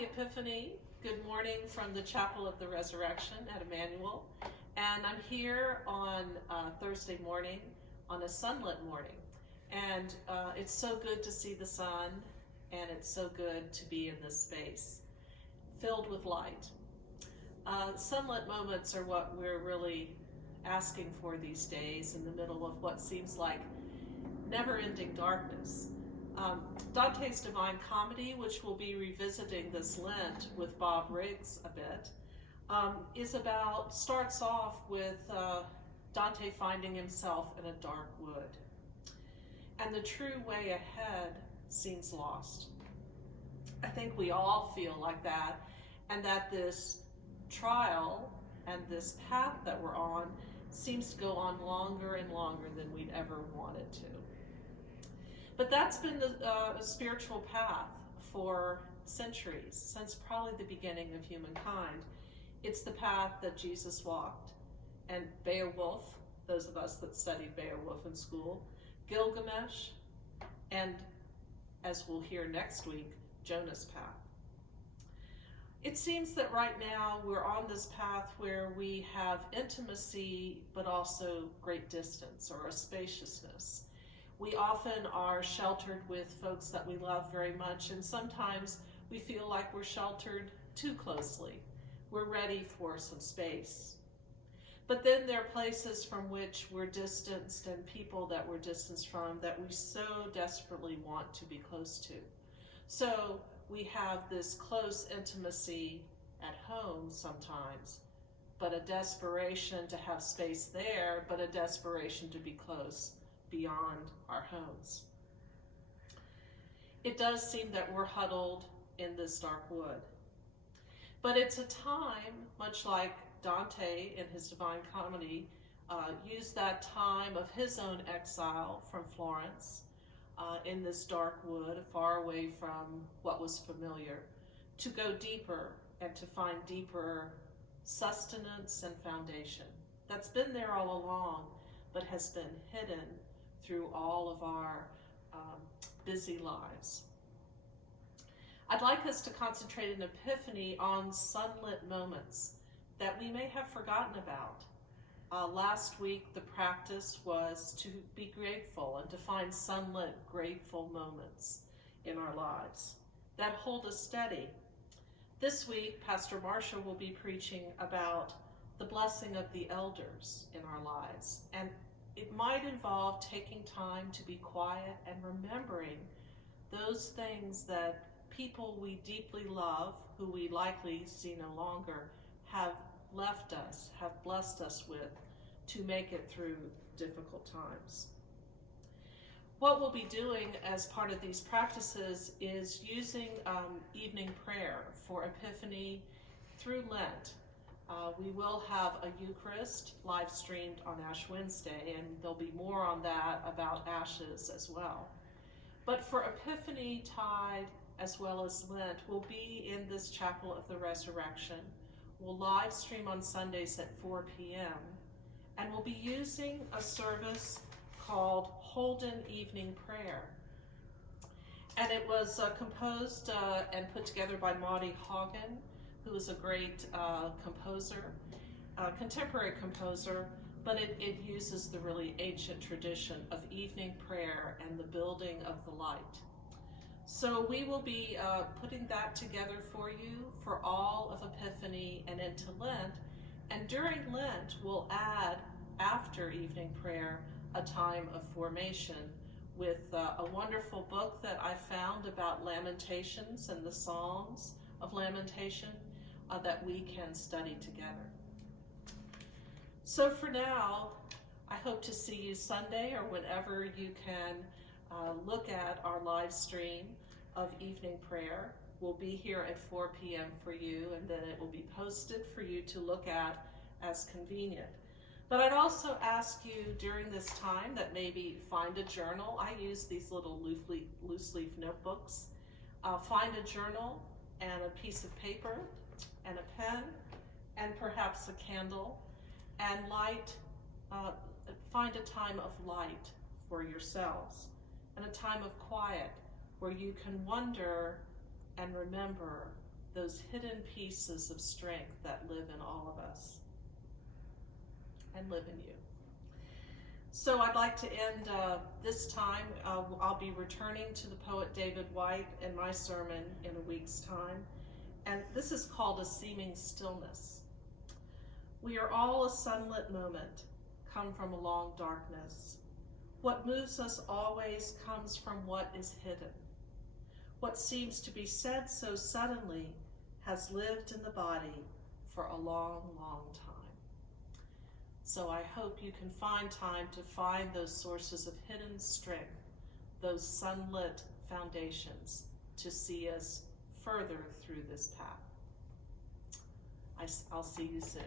Happy Epiphany. Good morning from the Chapel of the Resurrection at Emmanuel. And I'm here on Thursday morning, on a sunlit morning. And it's so good to see the sun, and it's so good to be in this space, filled with light. Sunlit moments are what we're really asking for these days in the middle of what seems like never-ending darkness. Dante's Divine Comedy, which we'll be revisiting this Lent with Bob Riggs a bit, starts off with Dante finding himself in a dark wood. And the true way ahead seems lost. I think we all feel like that, and that this trial and this path that we're on seems to go on longer and longer than we'd ever want it to. But that's been the spiritual path for centuries, since probably the beginning of humankind. It's the path that Jesus walked. And Beowulf, those of us that studied Beowulf in school, Gilgamesh, and as we'll hear next week, Jonah's path. It seems that right now we're on this path where we have intimacy, but also great distance or a spaciousness. We often are sheltered with folks that we love very much, and sometimes we feel like we're sheltered too closely. We're ready for some space. But then there are places from which we're distanced and people that we're distanced from that we so desperately want to be close to. So we have this close intimacy at home sometimes, but a desperation to have space there, but a desperation to be close beyond our homes. It does seem that we're huddled in this dark wood. But it's a time, much like Dante in his Divine Comedy used that time of his own exile from Florence in this dark wood, far away from what was familiar, to go deeper and to find deeper sustenance and foundation. That's been there all along, but has been hidden through all of our busy lives. I'd like us to concentrate in Epiphany on sunlit moments that we may have forgotten about. Last week, the practice was to be grateful and to find sunlit, grateful moments in our lives that hold us steady. This week, Pastor Marsha will be preaching about the blessing of the elders in our lives, and it might involve taking time to be quiet and remembering those things that people we deeply love, who we likely see no longer, have left us, have blessed us with to make it through difficult times. What we'll be doing as part of these practices is using evening prayer for Epiphany through Lent. We will have a Eucharist live streamed on Ash Wednesday, and there'll be more on that about ashes as well. But for Epiphany Tide as well as Lent, we'll be in this Chapel of the Resurrection. We'll live stream on Sundays at 4 p.m. and we'll be using a service called Holden Evening Prayer. And it was composed and put together by Maudie Hagen, who is a great composer, contemporary composer, but it uses the really ancient tradition of evening prayer and the building of the light. So we will be putting that together for you for all of Epiphany and into Lent. And during Lent, we'll add, after evening prayer, a time of formation with a wonderful book that I found about Lamentations and the Psalms of Lamentation that we can study together. So for now, I hope to see you Sunday or whenever you can look at our live stream of evening prayer. We'll be here at 4 p.m. for you, and then it will be posted for you to look at as convenient. But I'd also ask you during this time that maybe find a journal. I use these little loose leaf notebooks. Find a journal and a piece of paper and a pen and perhaps a candle, and find a time of light for yourselves and a time of quiet where you can wonder and remember those hidden pieces of strength that live in all of us and live in you. So I'd like to end this time. I'll be returning to the poet David White in my sermon in a week's time. And this is called A Seeming Stillness. We are all a sunlit moment, come from a long darkness. What moves us always comes from what is hidden. What seems to be said so suddenly has lived in the body for a long, long time. So I hope you can find time to find those sources of hidden strength, those sunlit foundations to see us further through this path. I'll see you soon.